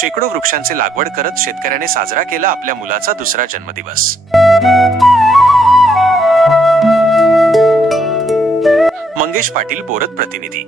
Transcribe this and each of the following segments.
शेकडो वृक्षांचे लागवड करत शेतकऱ्याने साजरा केला आपल्या मुलाचा दुसरा जन्मदिवस. मंगेश पाटील बोरत प्रतिनिधी.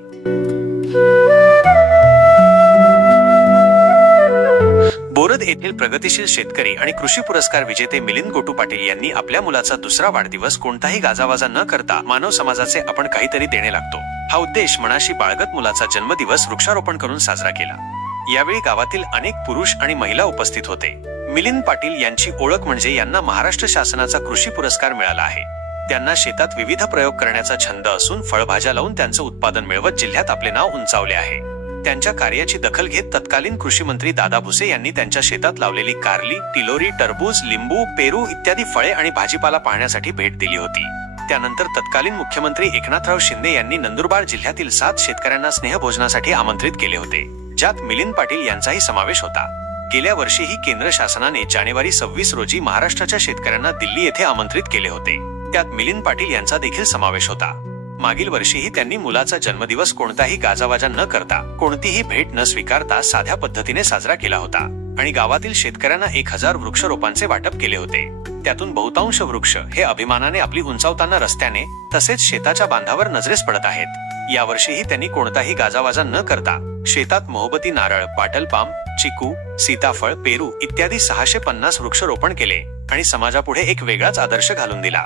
बोरद येथील प्रगतीशील शेतकरी आणि कृषी पुरस्कार विजेते मिलिंद गोटू पाटील यांनी आपल्या मुलाचा दुसरा वाढदिवस कोणताही गाजावाजा न करता मानव समाजाचे आपण काहीतरी देणे लागतो. हा उद्देश मनाशी बाळगत मुलाचा जन्मदिवस वृक्षारोपण करून साजरा केला. यावेळी गावातील अनेक पुरुष आणि महिला उपस्थित होते. मिलिंद पाटील यांची ओळख म्हणजे यांना महाराष्ट्र शासनाचा कृषी पुरस्कार मिळाला आहे. त्यांना शेतात विविध प्रयोग करण्याचा छंद असून फळभाज्या लावून त्यांचं उत्पादन मिळवत जिल्ह्यात आपले नाव उंचावले आहे. त्यांच्या कार्याची दखल घेत तत्कालीन कृषी मंत्री दादा भुसे यांनी त्यांच्या शेतात लावलेली कारली टिलोरी टरबूज लिंबू पेरू इत्यादी फळे आणि भाजीपाला पाहण्यासाठी भेट दिली होती. त्यानंतर तत्कालीन मुख्यमंत्री एकनाथराव शिंदे यांनी नंदुरबार जिल्ह्यातील सात शेतकऱ्यांना स्नेहभोजनासाठी आमंत्रित केले होते. ज्यात मिलिंद पाटील यांचाही समावेश होता. गेल्या वर्षीही केंद्र शासनाने जानेवारी सव्वीस रोजी महाराष्ट्राच्या शेतकऱ्यांना दिल्ली येथे आमंत्रित केले होते. त्यात मिलिंद पाटील यांचा देखील समावेश होता. मागील वर्षीही त्यांनी मुलाचा जन्मदिवस कोणताही गाजावाजा न करता कोणतीही भेट न स्वीकारता साध्या पद्धतीने साजरा केला होता आणि गावातील शेतकऱ्यांना एक हजार वृक्षरोपांचे वाटप केले होते. त्यातून बहुतांश वृक्ष हे अभिमानाने आपली उंचावताना रस्त्याने तसेच शेताच्या बांधावर नजरेस पडत आहेत. यावर्षीही त्यांनी कोणताही गाजावाजा न करता शेतात मोहबती नारळ पाटल पाम चिकू सीताफळ पेरू इत्यादी सहाशे पन्नास वृक्षरोपण केले आणि समाजापुढे एक वेगळाच आदर्श घालून दिला.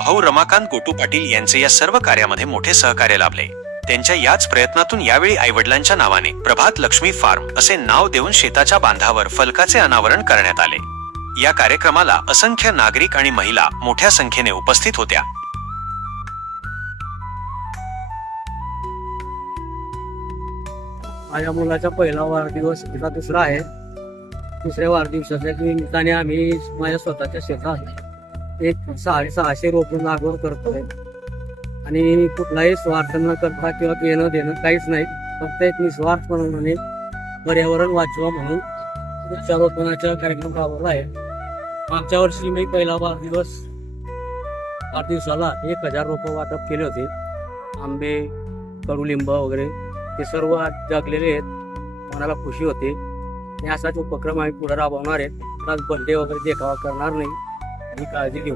भाऊ रमाकांत गोटू पाटील यांचे या सर्व कार्यामध्ये मोठे सहकार्य लाभले. त्यांच्या याच प्रयत्नातून यावेळी आईवडिलांच्या नावाने प्रभात लक्ष्मी फार्म असे नाव देऊन शेताच्या बांधावर फलकाचे अनावरण करण्यात आले. या कार्यक्रमाला असंख्य नागरिक आणि महिला मोठ्या संख्येने उपस्थित होत्या. माझ्या मुलाचा पहिला वाढदिवस तिला दुसरा आहे. दुसऱ्या वाढदिवसाच्या निमित्ताने आम्ही माझ्या स्वतःच्या शेतात एक साडे सहाशे रोपं लागवड करतोय. आणि कुठलाही स्वार्थ न करता किंवा घेणं देणं काहीच नाही. फक्त एक निस्वार्थपणाने पर्यावरण वाचवा म्हणून वृक्षारोपणाचा कार्यक्रम राबवला आहे. मागच्या वर्षी मी पहिला वाढदिवस वाढदिवसाला एक हजार रोपं वाटप केले होते. आंबे कडुलिंब वगैरे ते सर्व आज जगलेले आहेत. मनाला खुशी होते. आणि असाच उपक्रम आम्ही पुढे राबवणार आहेत. आज बड्डे वगैरे देखावा करणार नाही. आणि काळजी घेऊ.